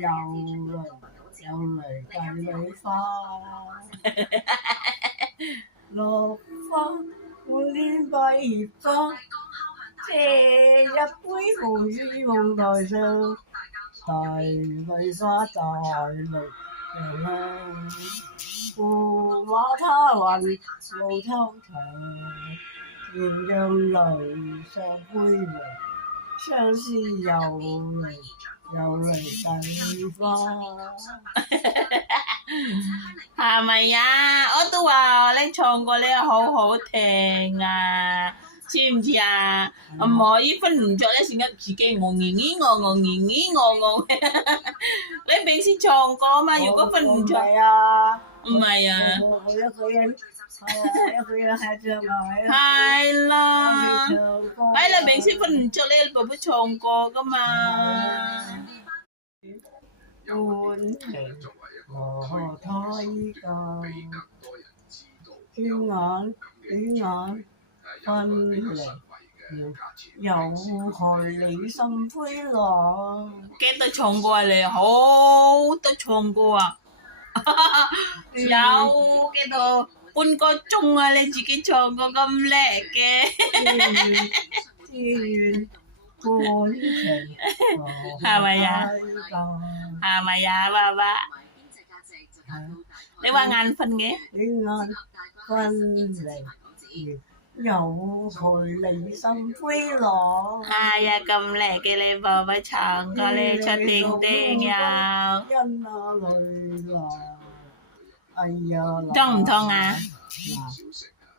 又嚟計你花，落花滿天百葉花，這一杯紅絲夢台上，大麗花大麗娘啊，駙馬他雲霧偷長，甜讓淚上杯來，相思又嚟計花。係咪啊？我都話你唱歌咧好好聽啊，知唔知啊？唔可以瞓唔着咧，成日自己我你平時唱歌嘛？如果瞓唔着，唔係啊，我一個人，一個人喺度嘛。係啦，你平時瞓唔着咧，你爸爸唱歌噶嘛？歡迎我太舊，轉眼分離，又害你心灰朗。幾多唱歌啊你？好多唱歌啊！有幾多半個鐘啊？你自己唱歌咁叻嘅，係咪呀？係咪呀，爸爸？你話眼瞓嘅？分離，又害你心灰朗。哎呀，咁叻嘅你爸爸唱歌咧出叮叮又。因啊淚流，哎呀！痛唔痛啊？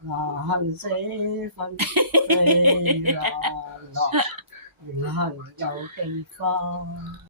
嗱恨捨分飛啦，緣痕有幾番。